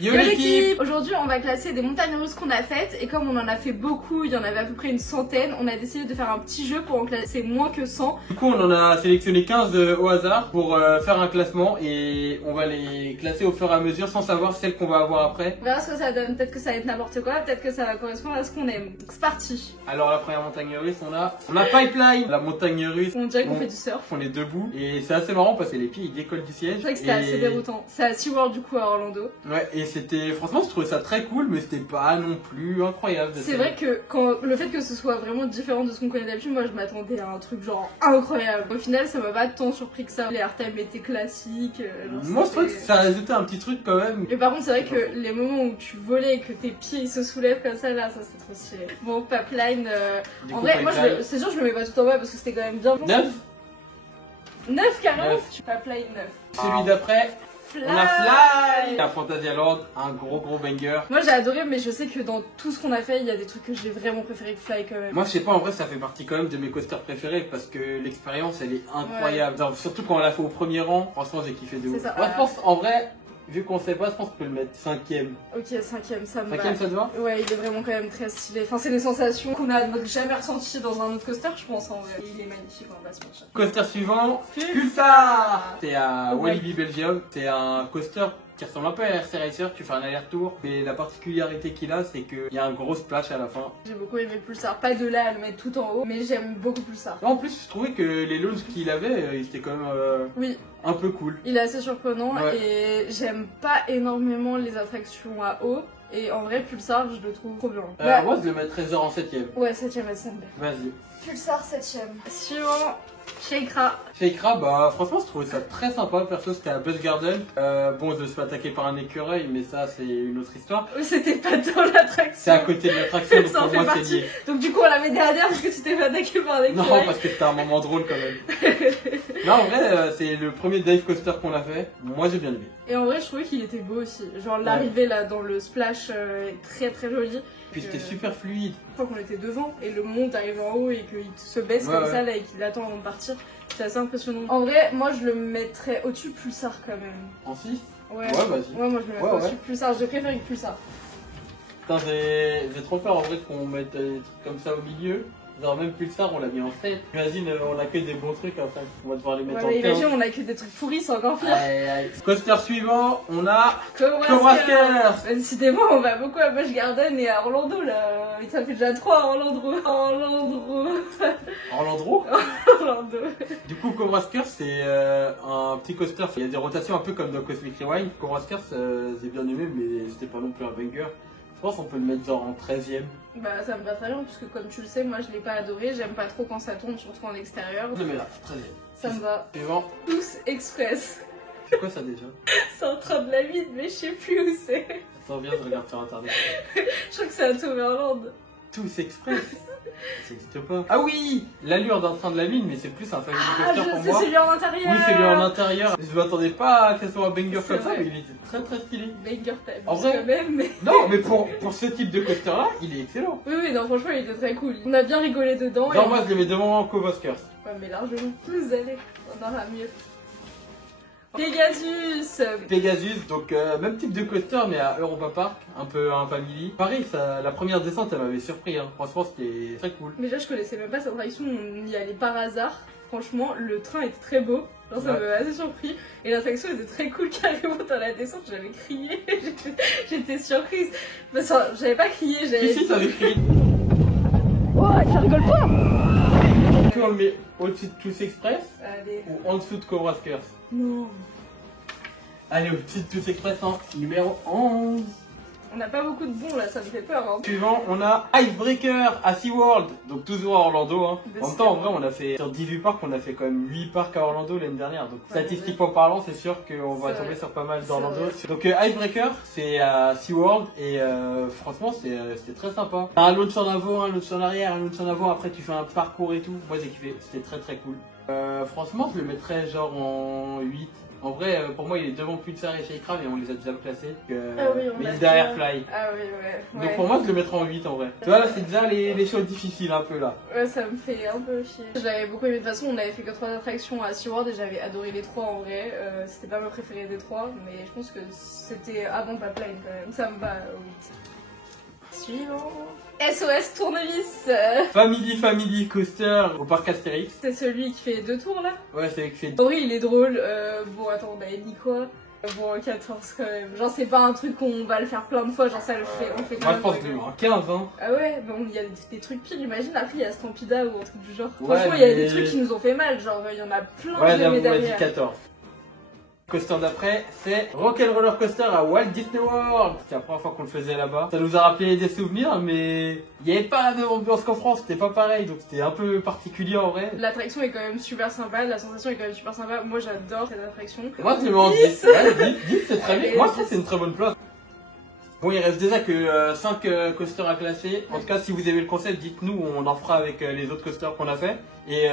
Yo l'équipe! Aujourd'hui on va classer des montagnes russes qu'on a faites et comme on en a fait beaucoup, il y en avait à peu près une centaine, on a décidé de faire un petit jeu pour en classer moins que 100. Du coup on en a sélectionné 15 au hasard pour faire un classement et on va les classer au fur et à mesure sans savoir celles qu'on va avoir après. On verra ce que ça donne, peut-être que ça va être n'importe quoi, peut-être que ça va correspondre à ce qu'on aime. Donc c'est parti! Alors la première montagne russe on a Pipeline, la montagne russe. On dirait qu'on fait du surf. On est debout et c'est assez marrant parce que les pieds ils décollent du siège. C'est vrai que c'était assez déroutant. C'est à SeaWorld du coup à Orlando. Ouais et c'était franchement je trouvais ça très cool mais c'était pas non plus incroyable. C'est vrai que le fait que ce soit vraiment différent de ce qu'on connaît d'habitude, moi je m'attendais à un truc genre incroyable. Au final ça m'a pas tant surpris que ça. Les airtime étaient classiques. Moi je trouve que ça rajoutait un petit truc quand même. Mais par contre c'est vrai que les moments où tu volais et que tes pieds ils se soulèvent comme ça là, ça c'est trop stylé. Bon Pipeline, en vrai moi c'est sûr je le mets pas tout en bas parce que c'était quand même bien. 9 carrément. Pipeline 9. Celui d'après. On a Fly, la Fantasyland, un gros banger. Moi j'ai adoré mais je sais que dans tout ce qu'on a fait il y a des trucs que j'ai vraiment préféré que Fly quand même. Moi je sais pas, en vrai ça fait partie quand même de mes coasters préférés parce que l'expérience elle est incroyable. Ouais. Surtout quand on l'a fait au premier rang, franchement j'ai kiffé de ouf. Moi je pense en vrai, vu qu'on sait pas, je pense qu'on peut le mettre 5ème. Ok 5ème ça me va. 5ème ça te va? Ouais il est vraiment quand même très stylé. Enfin c'est des sensations qu'on a jamais ressenties dans un autre coaster je pense en vrai. Et il est magnifique on va se mentir. Coaster suivant, Pulsar. C'est à Walibi Belgium, c'est un coaster qui ressemble un peu à RC Racer, tu fais un aller-retour, mais la particularité qu'il a, c'est qu'il y a un gros splash à la fin. J'ai beaucoup aimé le Pulsar, pas de là à le mettre tout en haut, mais j'aime beaucoup Pulsar. En plus, je trouvais que les launches qu'il avait, ils étaient quand même un peu cool. Il est assez surprenant et j'aime pas énormément les attractions à eau. Et en vrai, Pulsar, je le trouve trop bien. Moi, je le mettrais genre en 7ème. Ouais, 7ème, ça me plaît. Vas-y. Pulsar 7ème. Suivant, Shakera. Shakera, bah franchement, je trouvais ça très sympa. Perso, c'était à Busch Garden. Bon, je me suis attaqué par un écureuil, mais ça, c'est une autre histoire. C'était pas dans l'attraction. C'est à côté de l'attraction, donc pour moi, c'est lié. Donc du coup, on la met derrière parce que tu t'es fait attaquer par un écureuil. Non, parce que c'était un moment drôle quand même. Non, en vrai, c'est le premier dive coaster qu'on a fait. Moi, j'ai bien aimé. Et en vrai, je trouvais qu'il était beau aussi. Genre, l'arrivée là dans le splash est très jolie. Puis c'était super fluide. Je crois qu'on était devant et le monde arrive en haut et qu'il se baisse comme ça là et qu'il attend avant de partir. C'est assez impressionnant. En vrai, moi je le mettrais au-dessus de Pulsar quand même. En 6? Ouais. Ouais, vas-y. Ouais, moi je le mettrais au-dessus de Pulsar. Je préfère que Pulsar. Putain, j'ai trop peur en vrai qu'on mette des trucs comme ça au milieu. Genre même Pulsar on l'a mis en 7. Imagine on a que des bons trucs après, on va devoir les mettre en 15. Imagine on a que des trucs pourris, c'est encore pire. Coaster suivant, on a Cobra Skers. Décidément on va beaucoup à Busch Garden et à Orlando là. Ça fait déjà 3 à Orlando. Orlando. Du coup Cobra Skers c'est un petit coaster, il y a des rotations un peu comme dans Cosmic Rewind. Cobra Skers j'ai bien aimé mais c'était pas non plus un banger. Je pense qu'on peut le mettre genre en 13ème. Bah ça me va très bien puisque comme tu le sais moi je l'ai pas adoré, j'aime pas trop quand ça tourne surtout en extérieur. Je le mets là, 13ème. Ça me va. Suivant. Tous Express. C'est quoi ça déjà? C'est en train de la vide mais je sais plus où c'est. Attends viens je regarde sur internet. Je crois que c'est à Toverland. Tous Express. Ça n'existe pas. Ah oui, l'allure d'un train de la mine, mais c'est plus un family coaster pour moi. C'est celui en intérieur. Oui, c'est lui en intérieur. Je m'attendais pas à qu'elle soit un banger comme ça, mais il était très stylé. Banger en vrai, quand même, mais... Non, mais pour ce type de coaster là, il est excellent. Oui, non, franchement, il était très cool. On a bien rigolé dedans. Genre, moi, je le mets devant Cobra Skers. Ouais, mais largement. Vous allez, on aura mieux. Pegasus, donc même type de coaster mais à Europa Park, un peu un family. Pareil, la première descente elle m'avait surpris, hein. Franchement c'était très cool. Mais déjà je connaissais même pas cette attraction, on y allait par hasard. Franchement le train était très beau, genre, ça m'a assez surpris. Et l'attraction était très cool, carrément dans la descente j'avais crié, j'étais surprise. Enfin, j'avais pas crié, j'avais... Si t'avais crié. Ouais, ça rigole pas. On le met au-dessus de Tous Express. Allez. Ou en dessous de Cobra Skers. Non. Allez, au-dessus de Tous Express en numéro 11. On n'a pas beaucoup de bons là, ça me fait peur. Hein. Suivant, on a Icebreaker à SeaWorld, donc toujours à Orlando. Hein. En même temps, en vrai, on a fait sur 18 parcs, on a fait quand même 8 parcs à Orlando l'année dernière. Donc, statistiquement parlant, c'est sûr qu'on va tomber sur pas mal d'Orlando. Donc, Icebreaker, c'est à SeaWorld et franchement, c'était très sympa. Un launch en avant, un launch en arrière, un launch en avant. Après, tu fais un parcours et tout. Moi, j'ai kiffé, c'était très cool. Franchement, je le mettrais genre en 8. En vrai, pour moi, il est devant Pulsar et Shaycraft et on les a déjà classés. Ah oui, on mais a il est derrière fait, Fly. Ah oui, ouais. Donc pour moi, je le mettrais en 8 en vrai. Tu vois, là, c'est déjà les choses difficiles un peu là. Ouais, ça me fait un peu chier. J'avais beaucoup aimé. De toute façon, on avait fait que 3 attractions à SeaWorld et j'avais adoré les 3 en vrai. C'était pas ma préférée des 3, mais je pense que c'était avant Pipeline quand même. Ça me va au 8. Suivant. SOS Tournevis. Family Coaster au parc Astérix. C'est celui qui fait 2 tours là? Ouais, c'est avec fait. Oui, il est drôle. Bon, attends, on avait dit quoi? Bon, 14 quand même. Genre, c'est pas un truc qu'on va le faire plein de fois, genre ça le fait, on fait quand Moi, je même. pense que je vais en 15 hein. Ah ouais, bon, il y a des trucs pires, imagine, après il y a Stampida ou un truc du genre. Ouais, Franchement, il y a mais- des trucs qui nous ont fait mal, genre il y en a plein Ouais, de là, vous m'avez dit derrière. 14. Coaster d'après, c'est Rock'n'Roller Coaster à Walt Disney World. C'était la première fois qu'on le faisait là-bas. Ça nous a rappelé des souvenirs, mais il n'y avait pas la même ambiance qu'en France, c'était pas pareil, donc c'était un peu particulier en vrai. L'attraction est quand même super sympa, la sensation est quand même super sympa. Moi j'adore cette attraction. Et moi, je le mets en 10. Ouais, 10, c'est très bien. Moi, je trouve que c'est une très bonne place. Bon, il reste déjà que 5 coasters à classer. En tout cas, si vous aimez le concept, dites-nous, on en fera avec les autres coasters qu'on a fait. Et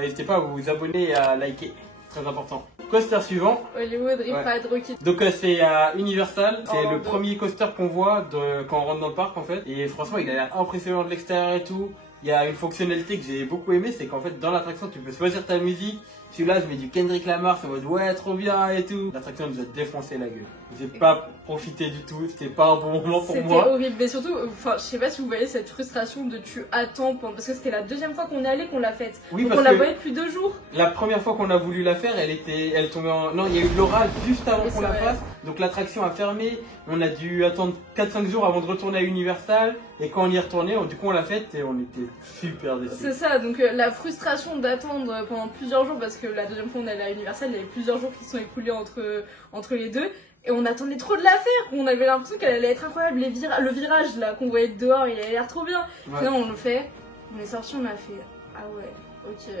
n'hésitez pas à vous abonner et à liker, très important. Coaster suivant. Hollywood Ride Rocket. Donc c'est à Universal, c'est Orlando. le premier coaster qu'on voit quand on rentre dans le parc en fait. Et franchement, il a l'air impressionnant de l'extérieur et tout. Il y a une fonctionnalité que j'ai beaucoup aimé, c'est qu'en fait dans l'attraction tu peux choisir ta musique. Celui-là, je mets du Kendrick Lamar, ça va être ouais, trop bien et tout. L'attraction nous a défoncé la gueule. J'ai pas profité du tout, c'était pas un bon moment pour moi. C'était horrible, mais surtout, enfin, je sais pas si vous voyez cette frustration de tu attends, parce que c'était la deuxième fois qu'on est allé qu'on l'a faite. Oui, donc parce on la que voyait depuis 2 jours. la première fois qu'on a voulu la faire, elle tombait en... Non, il y a eu de l'orage juste avant Oui, qu'on c'est la vrai. fasse. Donc l'attraction a fermé. On a dû attendre 4-5 jours avant de retourner à Universal. Et quand on y est retourné, du coup on l'a faite et on était super déçus. C'est ça, donc la frustration d'attendre pendant plusieurs jours, parce que la deuxième fois on allait à Universal, il y avait plusieurs jours qui se sont écoulés entre les deux. Et on attendait trop de la faire, on avait l'impression qu'elle allait être incroyable, le virage là qu'on voyait de dehors, il avait l'air trop bien. Ouais. Finalement on le fait, on est sorti, on a fait, ah ouais, ok,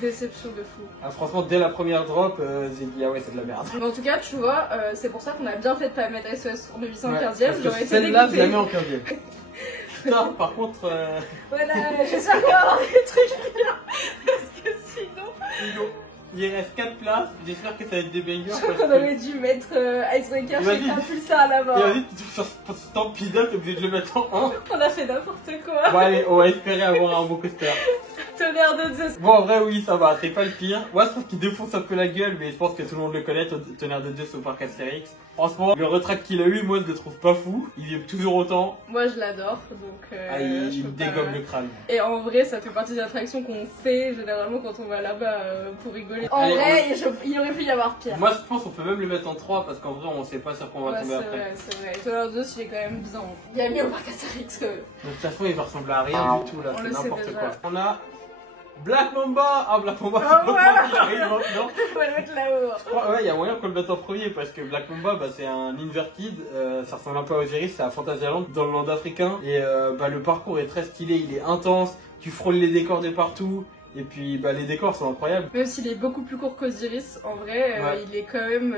déception de fou. Ah, franchement, dès la première drop, j'ai dit ah ouais, c'est de la merde. Mais en tout cas, tu vois, c'est pour ça qu'on a bien fait de pas mettre SOS Tournevis en Ouais, 15ème, parce que j'aurais été celle-là, je la mets dégoûtée. en 15ème. Putain, par contre, Voilà, j'espère qu'on va avoir des trucs bien, parce que sinon... il reste 4 places. J'espère que ça va être des bangers. Je crois qu'on aurait dû mettre Icebreaker Vas-y. chez Impulsar à la Et main. vas-y, sur Stampida, t'es obligé de le mettre en 1. On a fait n'importe quoi. Bon, allez, on va espérer avoir un beau coaster. Tonnerre de Zeus. Bon, en vrai, oui, ça va, c'est pas le pire. Moi, je trouve qu'il défonce un peu la gueule, mais je pense que tout le monde le connaît, Tonnerre de Zeus au parc Astérix. Franchement, le retract qu'il a eu, moi, je le trouve pas fou. Il vient toujours autant. Moi je l'adore, donc Il je peux me pas- dégomme le crâne. Et en vrai, ça fait partie des attractions qu'on fait généralement quand on va là-bas pour rigoler. En Allez, vrai, il aurait pu y avoir pire. Moi, je pense qu'on peut même le mettre en 3 parce qu'en vrai, on sait pas sur quoi on va Ouais, tomber c'est après. vrai, c'est vrai. Tonnerre de Zeus, il est quand même bien. Il a mis au parc Astérix. Donc, de toute façon, il va ressembler à rien du tout là, On c'est le sait n'importe déjà. quoi. On a Black Mamba. Ah, Black Mamba, Ah, c'est pas voilà. quand il arrive maintenant. On va le mettre là-haut. Ouais, il y a moyen qu'on le mette en premier parce que Black Mamba, bah, c'est un inverted, ça ressemble un peu à Osiris, c'est à Fantasyland dans le land africain. Et bah, le parcours est très stylé, il est intense, tu frôles les décors de partout. Et puis bah, les décors sont incroyables. Même s'il est beaucoup plus court qu'Osiris, en vrai, Ouais. il est quand même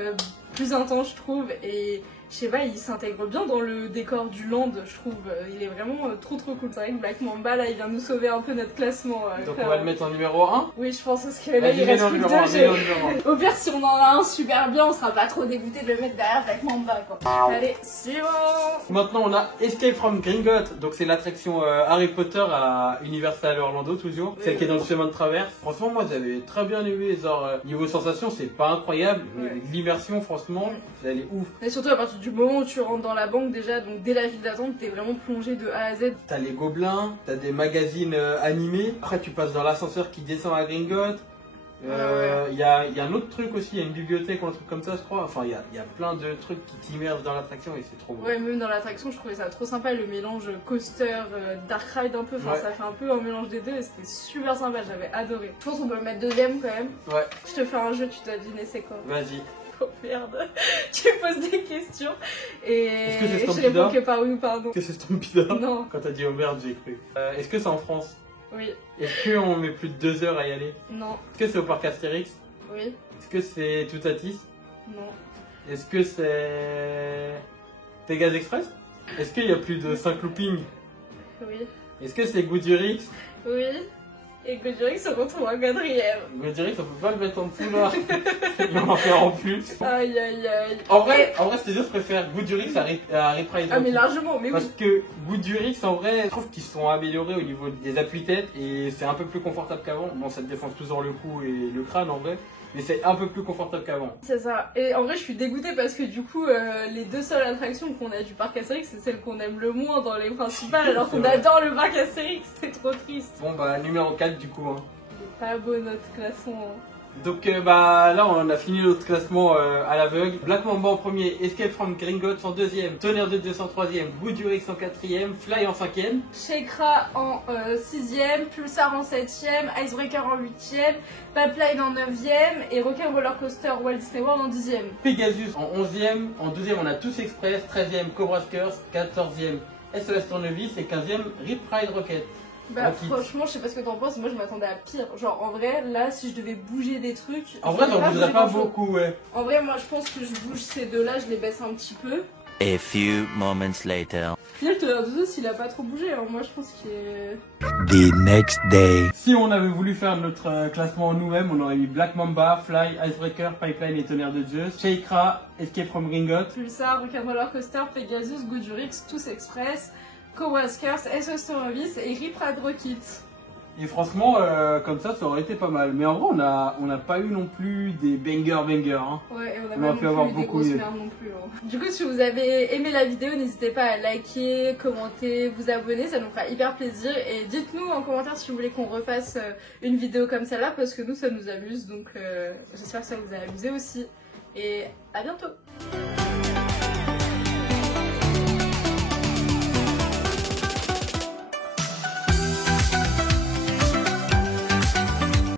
plus intense, je trouve. Et je sais pas, il s'intègre bien dans le décor du land, je trouve. Il est vraiment trop trop cool. C'est vrai que Black Mamba, là, il vient nous sauver un peu notre classement. Donc on va le mettre en numéro 1. Oui, je pense parce que là, Vas-y, il reste mets-le en plus que numéro 1, deux. mets-le en numéro 1. Au pire, si on en a un super bien, on sera pas trop dégoûté de le mettre derrière Black Mamba, quoi. Allez, suivant. Maintenant on a Escape from Gringotts, donc c'est l'attraction Harry Potter à Universal Orlando toujours, celle qui est dans le chemin de traverse. Franchement moi j'avais très bien aimé, genre niveau sensation c'est pas incroyable, mais Ouais. l'immersion franchement elle est ouf. Et surtout à partir du moment où tu rentres dans la banque déjà, donc dès la file d'attente, t'es vraiment plongé de A à Z. T'as les gobelins, t'as des magazines animés, après tu passes dans l'ascenseur qui descend à Gringotts. Il y a un autre truc aussi, il y a une bibliothèque ou un truc comme ça je crois, enfin il y a plein de trucs qui t'immersent dans l'attraction et c'est trop beau. Ouais, même dans l'attraction, je trouvais ça trop sympa, le mélange coaster, dark ride un peu, enfin Ouais. ça fait un peu un mélange des deux et c'était super sympa, j'avais adoré. Je pense qu'on peut le mettre deuxième quand même. Ouais, Je te fais un jeu, tu dois deviner c'est quoi. vas-y. Oh merde, tu poses des questions et Est-ce que c'est je Stampida réponds que par oui ou par non. Est-ce que c'est Stampida? Non, Quand t'as dit Aubert j'ai cru. Est-ce que c'est en France? oui, Est-ce qu'on met plus de 2 heures à y aller? non, Est-ce que c'est au parc Astérix? oui, Est-ce que c'est Toutatis? non, Est-ce que c'est Pégase Express? Est-ce qu'il y a plus de 5 loopings? oui, Est-ce que c'est Goodurix? oui, Et Godurix se retrouve en quatrième. Godurix, on peut pas le mettre en dessous là. Il en fait en plus. Aïe aïe aïe. En vrai, je te dis, je préfère Godurix à Riptide. Ah mais largement, mais oui. Parce que Godurix, en vrai, je trouve qu'ils sont améliorés au niveau des appuis-têtes et c'est un peu plus confortable qu'avant. Bon, ça te défonce toujours le cou et le crâne en vrai. Mais c'est un peu plus confortable qu'avant. C'est ça. Et en vrai, je suis dégoûtée parce que du coup, les deux seules attractions qu'on a du parc Astérix, c'est celles qu'on aime le moins dans les principales, alors qu'on adore le parc Astérix. C'est trop triste. Bon, bah, numéro 4 du coup. Hein. Il est pas beau notre classement. Donc bah là on a fini notre classement à l'aveugle. Black Mamba en premier, Escape from Gringotts en deuxième, Tonnerre de Zeus en troisième, Godurix en quatrième, Fly en cinquième, Shakra en sixième, Pulsar en septième, Icebreaker en huitième, Pipeline en neuvième et Rock'n'Roller Coaster Walt Disney World en dixième. Pegasus en onzième, en douzième on a Tous Express, 13e Cobra Curse, 14e SOS Tournevis et 15e Rip Ride Rocket. Bah franchement je sais pas ce que t'en penses, moi je m'attendais à pire. Genre en vrai là si je devais bouger des trucs... En vrai j'en bougerais pas beaucoup ouais. En vrai moi je pense que je bouge ces deux là, je les baisse un petit peu. A few moments later. Finalement, le Tonnerre de Zeus, il a pas trop bougé, alors moi je pense qu'il est... The next day. Si on avait voulu faire notre classement nous-mêmes, on aurait mis Black Mamba, Fly, Icebreaker, Pipeline et Tonnerre de Zeus, Shakra, Escape from Gringotts, Pulsar, Rock'n'Roller Coaster, Pegasus, Godurix, Tous Express, Cobra's Curse, SOS Tournevis et Rip Ride Rocket. Et franchement, comme ça aurait été pas mal. Mais en vrai, on n'a pas eu non plus des bangers. Hein. Ouais, et on a pu avoir eu des beaucoup grosses mieux. merdes non plus. Hein. Du coup, si vous avez aimé la vidéo, n'hésitez pas à liker, commenter, vous abonner, ça nous fera hyper plaisir. Et dites-nous en commentaire si vous voulez qu'on refasse une vidéo comme celle-là, parce que nous, ça nous amuse. Donc j'espère que ça vous a amusé aussi. Et à bientôt!